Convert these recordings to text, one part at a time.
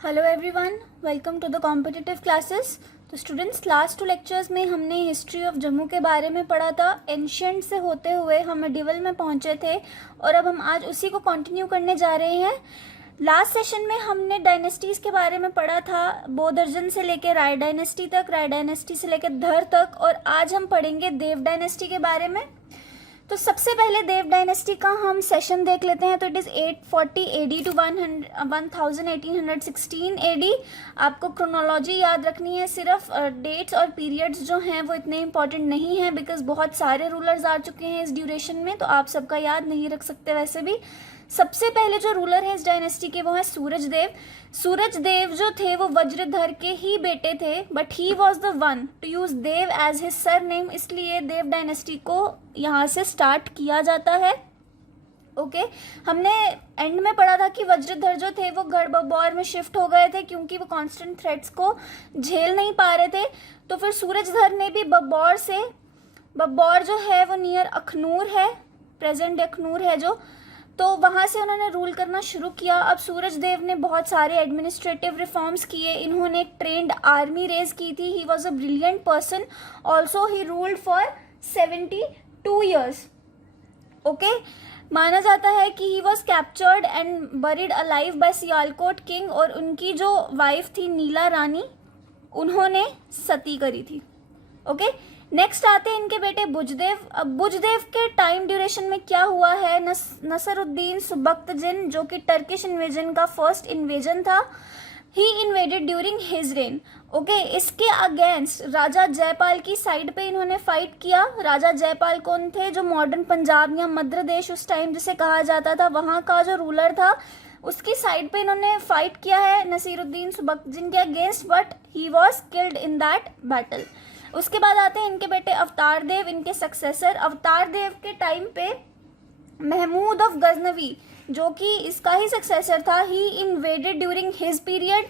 Hello everyone, welcome to the competitive classes. तो students, last 2 lectures में हमने history of Jammu के बारे में पढ़ा था। एंशिएंट से होते हुए हम मिडिवल में पहुंचे थे और अब हम आज उसी को कंटिन्यू करने जा रहे हैं। लास्ट सेशन में हमने डायनेस्टीज़ के बारे में पढ़ा था, बोधर्जन से लेकर राय डायनेस्टी तक, राय डायनेस्टी से लेकर धर तक, और आज हम पढ़ेंगे देव डायनेस्टी के बारे में। तो सबसे पहले देव डायनेस्टी का हम सेशन देख लेते हैं। तो it is 840 AD to 1816 AD। आपको क्रोनोलॉजी याद रखनी है, सिर्फ डेट्स और पीरियड्स जो हैं वो इतने इंपॉर्टेंट नहीं हैं, बिकॉज बहुत सारे रूलर्स आ चुके हैं इस ड्यूरेशन में, तो आप सबका याद नहीं रख सकते वैसे भी। सबसे पहले जो रूलर है इस डायनेस्टी के वो है सूरजदेव। सूरजदेव जो थे वो वज्रधर के ही बेटे थे, but he was the one to use Dev as his surname, इसलिए देव डायनेस्टी को यहाँ से स्टार्ट किया जाता है। ओके, हमने एंड में पढ़ा था कि वज्रधर जो थे वो गढ़ बब्बौर में शिफ्ट हो गए थे क्योंकि वो कांस्टेंट थ्रेट्स को झेल नहीं पा रहे थे। तो फिर सूरजधर ने भी बब्बौर जो है वो नियर अखनूर है, प्रेजेंट अखनूर है जो, तो वहाँ से उन्होंने रूल करना शुरू किया। अब सूरजदेव ने बहुत सारे एडमिनिस्ट्रेटिव रिफॉर्म्स किए, इन्होंने एक ट्रेंड आर्मी रेज की थी। He was a brilliant person, also he ruled for 72 years. Okay, माना जाता है कि he was captured and buried alive bye Sialkot king, और उनकी जो वाइफ थी नीला रानी, उन्होंने सती करी थी। ओके, नेक्स्ट आते हैं इनके बेटे बुजदेव। अब बुजदेव के टाइम ड्यूरेशन में क्या हुआ है, नसरुद्दीन सुबक्तजिन जो कि टर्किश इन्वेजन का फर्स्ट इन्वेजन था, he invaded during his reign. Okay, इसके अगेंस्ट राजा जयपाल की साइड पे इन्होंने फाइट किया। राजा जयपाल कौन थे? जो मॉडर्न पंजाब या मध्य प्रदेश उस टाइम जिसे कहा जाता था, वहाँ का जो रूलर था, उसकी साइड पे इन्होंने फाइट किया है नसीरुद्दीन सुबक्तजिन के against, but he was killed in that battle. उसके बाद आते हैं इनके बेटे अवतार देव, इनके सक्सेसर। अवतार देव के टाइम पे महमूद ऑफ गजनवी जो कि इसका ही सक्सेसर था, he invaded during his period.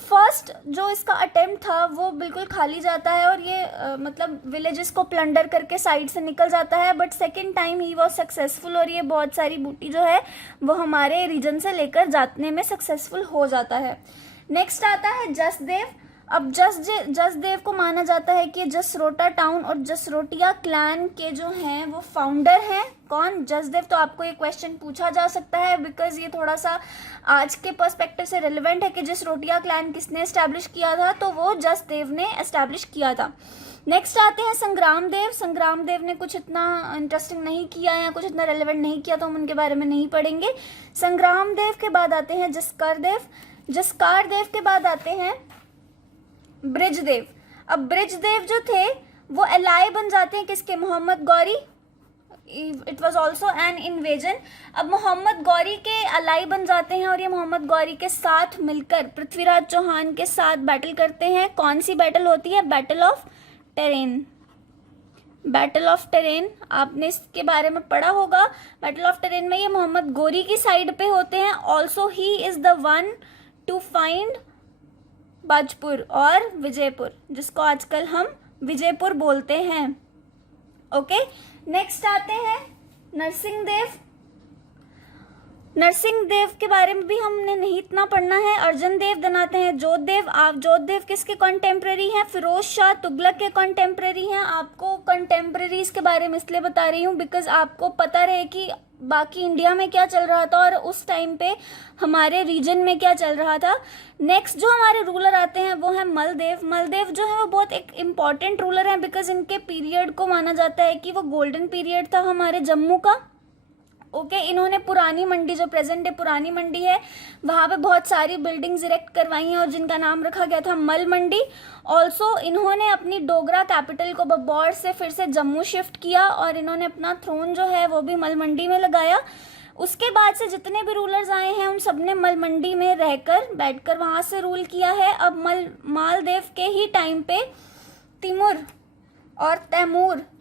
First जो इसका अटेम्प्ट था वो बिल्कुल खाली जाता है और ये मतलब विलेजेस को प्लंडर करके साइड से निकल जाता है, but second time he was successful और ये बहुत सारी बूटी जो है वो हमारे रीजन से लेकर जाने में सक्सेसफुल हो जाता है। नेक्स्ट आता है जसदेव। अब जसदेव को माना जाता है कि जसरोटा टाउन और जसरोटिया क्लैन के जो हैं वो फाउंडर हैं। कौन? जसदेव। तो आपको ये क्वेश्चन पूछा जा सकता है बिकॉज ये थोड़ा सा आज के पर्सपेक्टिव से रिलेवेंट है कि जसरोटिया क्लैन किसने एस्टैब्लिश किया था, तो वो जसदेव ने एस्टैब्लिश किया था। नेक्स्ट आते हैं संग्राम देव। संग्राम देव ने कुछ इतना इंटरेस्टिंग नहीं किया या कुछ इतना रेलिवेंट नहीं किया, तो हम उनके बारे में नहीं पढ़ेंगे। संग्राम देव के बाद आते हैं जसकर देव। जसकार देव के बाद आते हैं ब्रिजदेव। अब ब्रिजदेव जो थे वो एलाई बन जाते हैं किसके? Mohammad Ghori. It was also an invasion. अब मोहम्मद गौरी के अलाई बन जाते हैं और ये मोहम्मद गौरी के साथ मिलकर पृथ्वीराज चौहान के साथ बैटल करते हैं। कौन सी बैटल होती है? Battle of terrain. Battle of terrain आपने इसके बारे में पढ़ा होगा। बैटल ऑफ टेरेन में ये मोहम्मद गौरी की साइड पे होते हैं। Also he is the one to find Bajpur और विजयपुर, जिसको आजकल हम विजयपुर बोलते हैं। ओके, नेक्स्ट आते हैं नरसिंह देव। नरसिंह देव के बारे में भी हमने नहीं इतना पढ़ना है। अर्जन देव। देन आते हैं जोधदेव। आप जोधदेव किसके कंटेम्प्रेरी हैं? फिरोज शाह तुगलक के कंटेम्प्रेरी हैं। आपको कंटेम्प्रेरीज के बारे में इसलिए बता रही हूँ बिकॉज आपको पता रहे कि बाकी इंडिया में क्या चल रहा था और उस टाइम पे हमारे रीजन में क्या चल रहा था। नेक्स्ट जो हमारे रूलर आते हैं वो है मलदेव। मलदेव जो है वो बहुत एक इम्पॉर्टेंट रूलर हैं बिकॉज इनके पीरियड को माना जाता है कि वो गोल्डन पीरियड था हमारे जम्मू का। ओके, इन्होंने पुरानी मंडी, जो प्रेजेंट डे पुरानी मंडी है, वहाँ पे बहुत सारी बिल्डिंग्स इरेक्ट करवाई हैं और जिनका नाम रखा गया था मल मंडी। ऑल्सो इन्होंने अपनी डोगरा कैपिटल को बब्बौर से फिर से जम्मू शिफ्ट किया और इन्होंने अपना थ्रोन जो है वो भी मल मंडी में लगाया। उसके बाद से जितने भी रूलर्स आए हैं उन सब ने मल मंडी में रहकर बैठकर वहाँ से रूल किया है। अब मालदेव के ही टाइम पे तिमुर और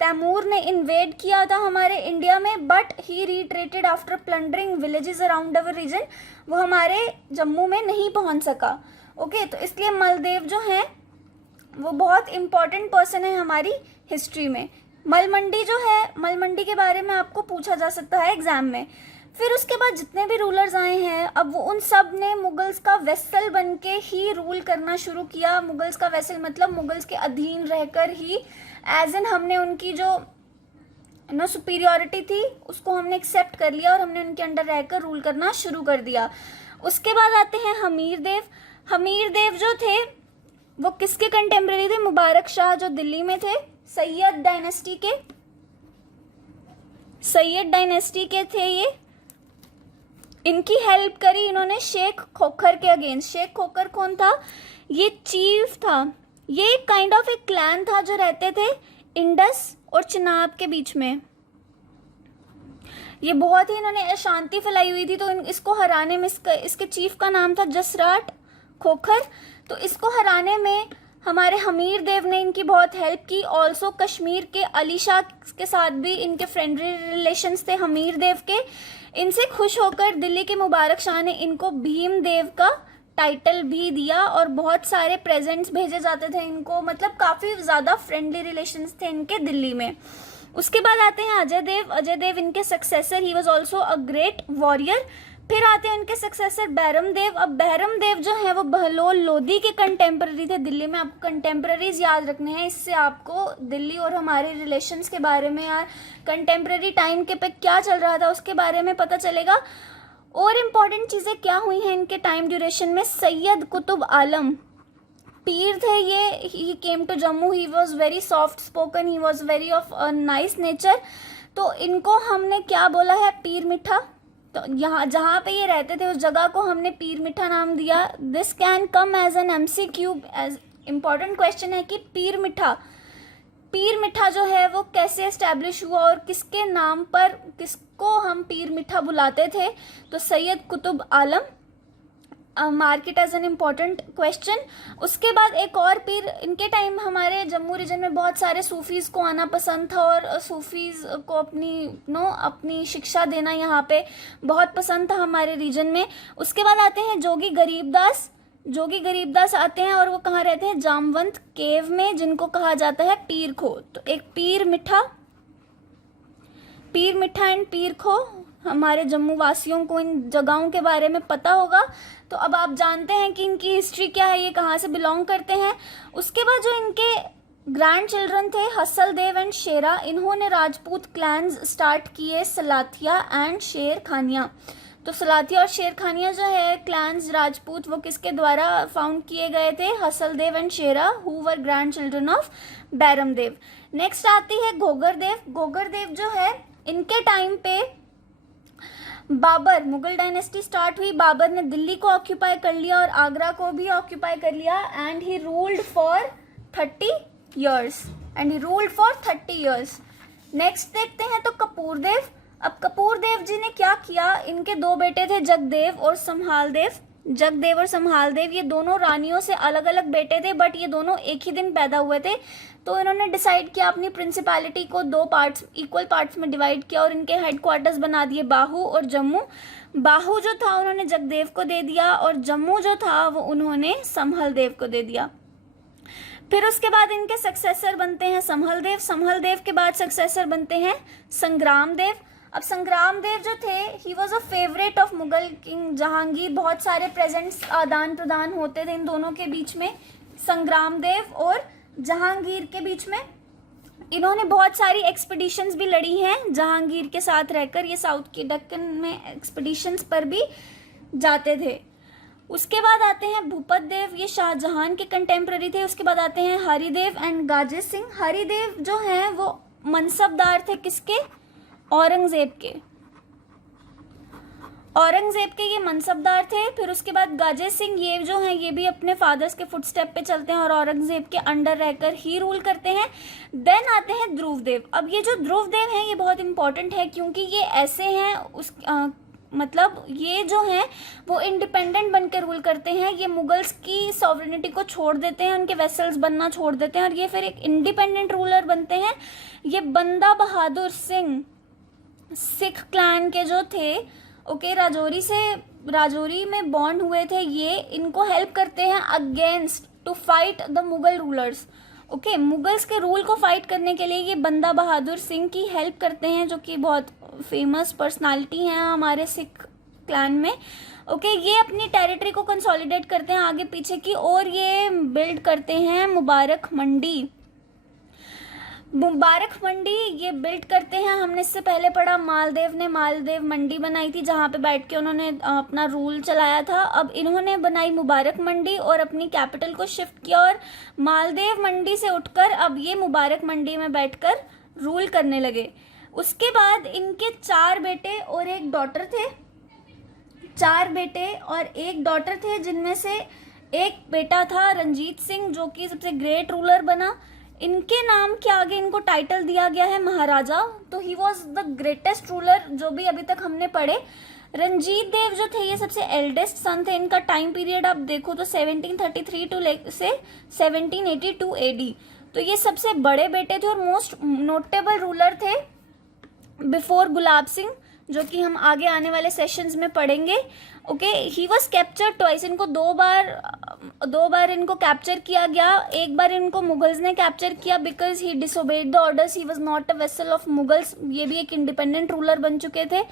तैमूर ने इन्वेड किया था हमारे इंडिया में, but he retreated after plundering villages around our region. वो हमारे जम्मू में नहीं पहुंच सका। ओके, तो इसलिए मलदेव जो हैं वो बहुत इम्पॉर्टेंट पर्सन है हमारी हिस्ट्री में। मल मंडी जो है, मल मंडी के बारे में आपको पूछा जा सकता है एग्जाम में। फिर उसके बाद जितने भी रूलर्स आए हैं, अब वो उन सब ने मुगल्स का वेसल बन के ही रूल करना शुरू किया। मुगल्स का वेसल मतलब मुगल्स के अधीन रहकर ही, एज इन हमने उनकी जो सुपीरियरिटी थी उसको हमने एक्सेप्ट कर लिया और हमने उनके अंडर रहकर रूल करना शुरू कर दिया। उसके बाद आते हैं हमीर देव। हमीर देव जो थे वो किसके कंटेम्प्रेरी थे? मुबारक शाह जो दिल्ली में थे, सैयद डायनेस्टी के थे ये। इनकी हेल्प करी इन्होंने शेख खोखर के अगेंस्ट। शेख खोखर कौन था? ये चीफ था। ये काइंड ऑफ एक क्लैन था जो रहते थे इंडस और चिनाब के बीच में। ये बहुत ही इन्होंने अशांति फैलाई हुई थी, तो इसको हराने में इसके चीफ का नाम था जसराट खोखर। तो इसको हराने में हमारे हमीर देव ने इनकी बहुत हेल्प की। ऑल्सो कश्मीर के अली शाह के साथ भी इनके फ्रेंडली रिलेशंस थे हमीर देव के। इनसे खुश होकर दिल्ली के मुबारक शाह ने इनको भीम देव का टाइटल भी दिया और बहुत सारे प्रेजेंट्स भेजे जाते थे इनको। मतलब काफ़ी ज़्यादा फ्रेंडली रिलेशंस थे इनके दिल्ली में। उसके बाद आते हैं अजय देव। अजय देव इनके successor, he was also a great warrior. फिर आते हैं इनके सक्सेसर बैरम देव। अब बैरम देव जो है वो बहलोल लोधी के कंटेम्प्रेरी थे दिल्ली में। आपको कंटेम्प्रेरीज याद रखने हैं, इससे आपको दिल्ली और हमारे रिलेशंस के बारे में या कंटेम्प्रेरी टाइम के पे क्या चल रहा था उसके बारे में पता चलेगा। और इम्पॉर्टेंट चीज़ें क्या हुई हैं इनके टाइम ड्यूरेशन में। सैयद कुतुब आलम पीर थे ये। He came to Jammu, he was very soft spoken, he was very of nice nature. तो इनको हमने क्या बोला है? पीर मिठा। तो यहाँ जहाँ पे ये रहते थे उस जगह को हमने पीर मिठा नाम दिया। This can come as an MCQ, as important question है कि पीर मिठा जो है वो कैसे एस्टेब्लिश हुआ और किसके नाम पर किसको हम पीर मिठा बुलाते थे? तो Syed Qutub Alam. Mark it as an important question. उसके बाद एक और पीर, इनके टाइम हमारे जम्मू रीजन में बहुत सारे सूफीज़ को आना पसंद था और सूफीज़ को अपनी शिक्षा देना यहाँ पे बहुत पसंद था हमारे रीजन में। उसके बाद आते हैं जोगी गरीबदास। जोगी गरीबदास आते हैं और वो कहाँ रहते हैं? जामवंत केव में, जिनको कहा जाता है पीर खो। तो एक पीर मिठा एंड पीर खो, हमारे जम्मू वासियों को इन जगहों के बारे में पता होगा। तो अब आप जानते हैं कि इनकी हिस्ट्री क्या है, ये कहाँ से बिलोंग करते हैं। उसके बाद जो इनके ग्रैंड चिल्ड्रन थे हसल देव एंड शेरा, इन्होंने राजपूत क्लैंस स्टार्ट किए, सलाथिया एंड शेर खानिया। तो सलाथिया और शेर खानिया जो है क्लैंस राजपूत, वो किसके द्वारा फाउंड किए गए थे? Hasal Dev and Shera, who were grandchildren of Bairam Dev. Next आती है घोगर देव। घोगर देव जो है इनके टाइम पे बाबर, मुगल डायनेस्टी स्टार्ट हुई। बाबर ने दिल्ली को ऑक्यूपाई कर लिया और आगरा को भी ऑक्यूपाई कर लिया। And he ruled for 30 years। Next देखते हैं तो कपूर देव। अब कपूर देव जी ने क्या किया? इनके दो बेटे थे जगदेव और संभाल देव। ये दोनों रानियों से अलग अलग बेटे थे, बट ये दोनों एक ही दिन पैदा हुए थे। तो इन्होंने डिसाइड किया अपनी प्रिंसिपैलिटी को इक्वल पार्ट्स में डिवाइड किया और इनके हेडक्वार्टर्स बना दिए बाहू और जम्मू। बाहू जो था उन्होंने जगदेव को दे दिया और जम्मू जो था वो उन्होंने संभल देव को दे दिया। फिर उसके बाद इनके सक्सेसर बनते हैं संभल देव के बाद सक्सेसर बनते हैं संग्राम देव। अब संग्राम देव जो थे, he was a favourite of Mughal king Jahangir. बहुत सारे प्रेजेंट्स आदान प्रदान होते थे इन दोनों के बीच में, संग्राम देव और जहांगीर के बीच में। इन्होंने बहुत सारी एक्सपीडिशंस भी लड़ी हैं जहांगीर के साथ रहकर। ये साउथ के दक्कन में एक्सपीडिशंस पर भी जाते थे। उसके बाद आते हैं भूपत देव, ये शाहजहां के कंटेम्प्रेरी थे। उसके बाद आते हैं हरिदेव एंड गाजे सिंह। हरिदेव जो हैं वो मनसबदार थे किसके? औरंगजेब के ये मनसबदार थे। फिर उसके बाद गाजे सिंह, ये जो हैं ये भी अपने फादर्स के फुटस्टेप पे चलते हैं और औरंगजेब के अंडर रहकर ही रूल करते हैं। देन आते हैं ध्रुवदेव। अब ये जो ध्रुवदेव हैं ये बहुत इंपॉर्टेंट है क्योंकि ये ऐसे हैं मतलब ये जो हैं वो इंडिपेंडेंट बनकर रूल करते हैं। ये मुगल्स की सॉवरेनिटी को छोड़ देते हैं, उनके वेसल्स बनना छोड़ देते हैं और ये फिर एक इंडिपेंडेंट रूलर बनते हैं। ये बंदा बहादुर सिंह सिख क्लैन के जो थे, ओके, राजौरी में बॉन्ड हुए थे। ये इनको हेल्प करते हैं against to fight the Mughal rulers. Okay, Mughals के रूल को फाइट करने के लिए ये बंदा बहादुर सिंह की हेल्प करते हैं, जो कि बहुत फेमस पर्सनालिटी हैं हमारे सिख क्लैन में। ओके, ये अपनी टेरिटरी को कंसोलिडेट करते हैं आगे पीछे की, और ये बिल्ड करते हैं मुबारक मंडी। मुबारक मंडी ये बिल्ड करते हैं। हमने इससे पहले पढ़ा मालदेव ने मालदेव मंडी बनाई थी जहाँ पे बैठ के उन्होंने अपना रूल चलाया था। अब इन्होंने बनाई मुबारक मंडी और अपनी कैपिटल को शिफ्ट किया, और मालदेव मंडी से उठकर अब ये मुबारक मंडी में बैठकर रूल करने लगे। उसके बाद इनके 4 बेटे और एक डॉटर थे। 4 बेटे और एक डॉटर थे, जिनमें से एक बेटा था रंजीत सिंह जो कि सबसे ग्रेट रूलर बना। इनके नाम के आगे इनको टाइटल दिया गया है महाराजा। तो ही वॉज द ग्रेटेस्ट रूलर जो भी अभी तक हमने पढ़े। रंजीत देव जो थे ये सबसे एल्डेस्ट सन थे। इनका टाइम पीरियड आप देखो तो 1733 टू से 1782 एडी। तो ये सबसे बड़े बेटे थे और मोस्ट नोटेबल रूलर थे बिफोर गुलाब सिंह, जो कि हम आगे आने वाले सेशंस में पढ़ेंगे। Okay, he was captured twice. इनको दो बार इनको कैप्चर किया गया। एक बार इनको मुगल्स ने कैप्चर किया because he disobeyed the orders, he was not a vassal of Mughals. ये भी एक इंडिपेंडेंट रूलर बन चुके थे।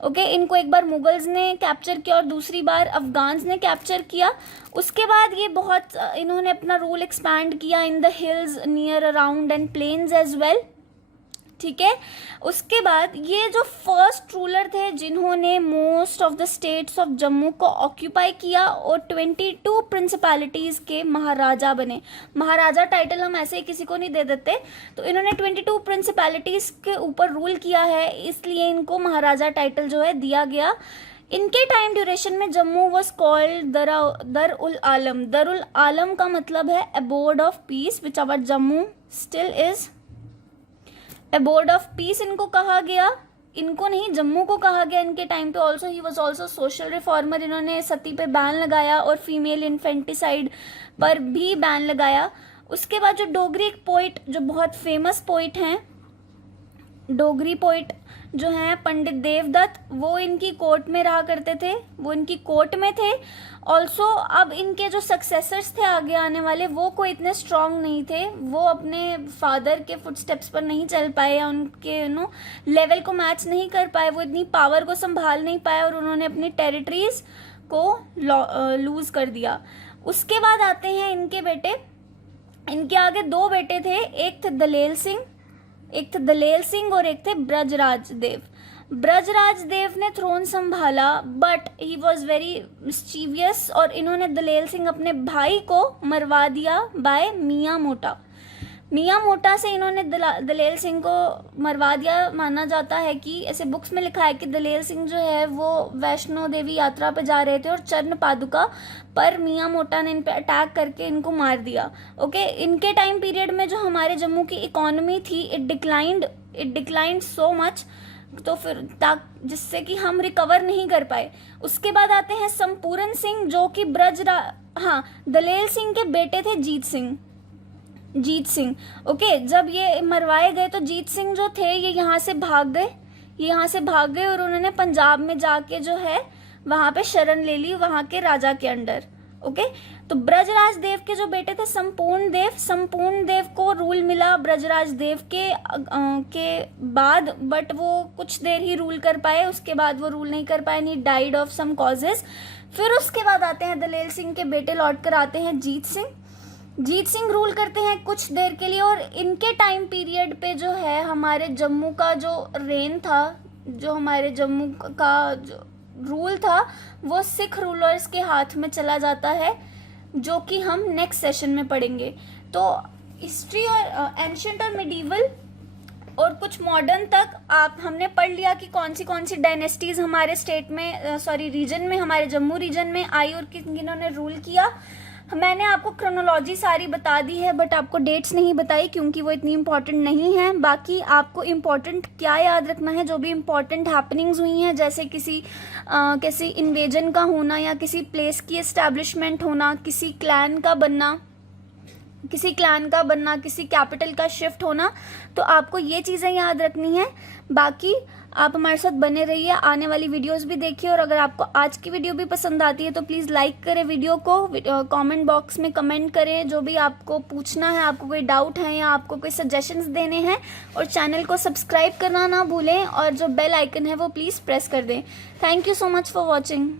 ओके, इनको एक बार मुगल्स ने कैप्चर किया और दूसरी बार अफगान्स ने कैप्चर किया। उसके बाद ये बहुत इन्होंने अपना रूल एक्सपैंड किया in the hills near around and plains as well. ठीक है, उसके बाद ये जो फर्स्ट रूलर थे जिन्होंने most of the states of Jammu को ऑक्यूपाई किया और 22 प्रिंसिपैलिटीज़ के महाराजा बने। महाराजा टाइटल हम ऐसे ही किसी को नहीं दे देते, तो इन्होंने 22 प्रिंसिपैलिटीज़ के ऊपर रूल किया है, इसलिए इनको महाराजा टाइटल जो है दिया गया। इनके टाइम ड्यूरेशन में जम्मू वॉज कॉल्ड दर उल आलम। दर उल आलम का मतलब है abode of peace, which our Jammu still is abode of peace इनको कहा गया। इनको नहीं, जम्मू को कहा गया इनके टाइम पे। Also he was also social reformer. इन्होंने सती पे बैन लगाया और फीमेल इन्फेंटिसाइड पर भी बैन लगाया। उसके बाद जो डोगरी पोइट जो बहुत फेमस पोइट हैं, डोगरी पोइट जो हैं पंडित देवदत्त, वो इनकी कोर्ट में रहा करते थे, वो इनकी कोर्ट में थे। ऑल्सो अब इनके जो सक्सेसर्स थे आगे आने वाले, वो कोई इतने स्ट्रांग नहीं थे। वो अपने फादर के फुटस्टेप्स पर नहीं चल पाए या उनके लेवल को मैच नहीं कर पाए। वो इतनी पावर को संभाल नहीं पाए और उन्होंने अपनी टेरिटरीज को लूज कर दिया। उसके बाद आते हैं इनके बेटे। इनके आगे 2 बेटे थे, एक थे दलेल सिंह और एक थे ब्रजराज देव। ब्रजराज देव ने थ्रोन संभाला but he was very mischievous, और इन्होंने दलेल सिंह अपने भाई को मरवा दिया बाय मियाँ मोटा। मियाँ मोटा से इन्होंने दलेल सिंह को मरवा दिया। माना जाता है कि ऐसे बुक्स में लिखा है कि दलेल सिंह जो है वो वैष्णो देवी यात्रा पे जा रहे थे और चरण पादुका पर मियाँ मोटा ने इन पे अटैक करके इनको मार दिया। ओके, इनके टाइम पीरियड में जो हमारे जम्मू की इकोनॉमी थी इट डिक्लाइंड सो मच, तो फिर जिससे कि हम रिकवर नहीं कर पाए। उसके बाद आते हैं संपूर्ण सिंह जो कि दलेल सिंह के बेटे थे जीत सिंह। ओके, जब ये मरवाए गए तो जीत सिंह जो थे ये यहाँ से भाग गए और उन्होंने पंजाब में जाके जो है वहाँ पे शरण ले ली वहाँ के राजा के अंडर। ओके, तो ब्रजराज देव के जो बेटे थे संपूर्ण देव को रूल मिला ब्रजराज देव के बाद, बट वो कुछ देर ही रूल कर पाए। उसके बाद वो रूल नहीं कर पाए, नहीं डाइड ऑफ सम कॉजेस। फिर उसके बाद आते हैं दलेल सिंह के बेटे लौट कर आते हैं जीत सिंह रूल करते हैं कुछ देर के लिए, और इनके टाइम पीरियड पे जो है हमारे जम्मू का जो रेन था, जो हमारे जम्मू का जो रूल था वो सिख रूलर्स के हाथ में चला जाता है, जो कि हम नेक्स्ट सेशन में पढ़ेंगे। तो हिस्ट्री और एंशिएंट और मिडीवल और कुछ मॉडर्न तक हमने पढ़ लिया कि कौन सी डायनेस्टीज हमारे स्टेट में रीजन में, हमारे जम्मू रीजन में आई और किन्होंने रूल किया। मैंने आपको क्रोनोलॉजी सारी बता दी है बट आपको डेट्स नहीं बताई क्योंकि वो इतनी इम्पॉर्टेंट नहीं है। बाकी आपको इम्पॉर्टेंट क्या याद रखना है, जो भी इम्पॉर्टेंट हैपनिंग्स हुई हैं, जैसे किसी इन्वेजन का होना या किसी प्लेस की एस्टैब्लिशमेंट होना, किसी क्लैन का बनना, किसी कैपिटल का शिफ्ट होना, तो आपको ये चीज़ें याद रखनी है। बाकी आप हमारे साथ बने रहिए, आने वाली वीडियोस भी देखिए। और अगर आपको आज की वीडियो भी पसंद आती है तो प्लीज़ लाइक करें वीडियो को, कमेंट बॉक्स में कमेंट करें जो भी आपको पूछना है, आपको कोई डाउट है या आपको कोई सजेशंस देने हैं। और चैनल को सब्सक्राइब करना ना भूलें और जो बेल आइकन है वो प्लीज़ प्रेस कर दें। Thank you so much for watching.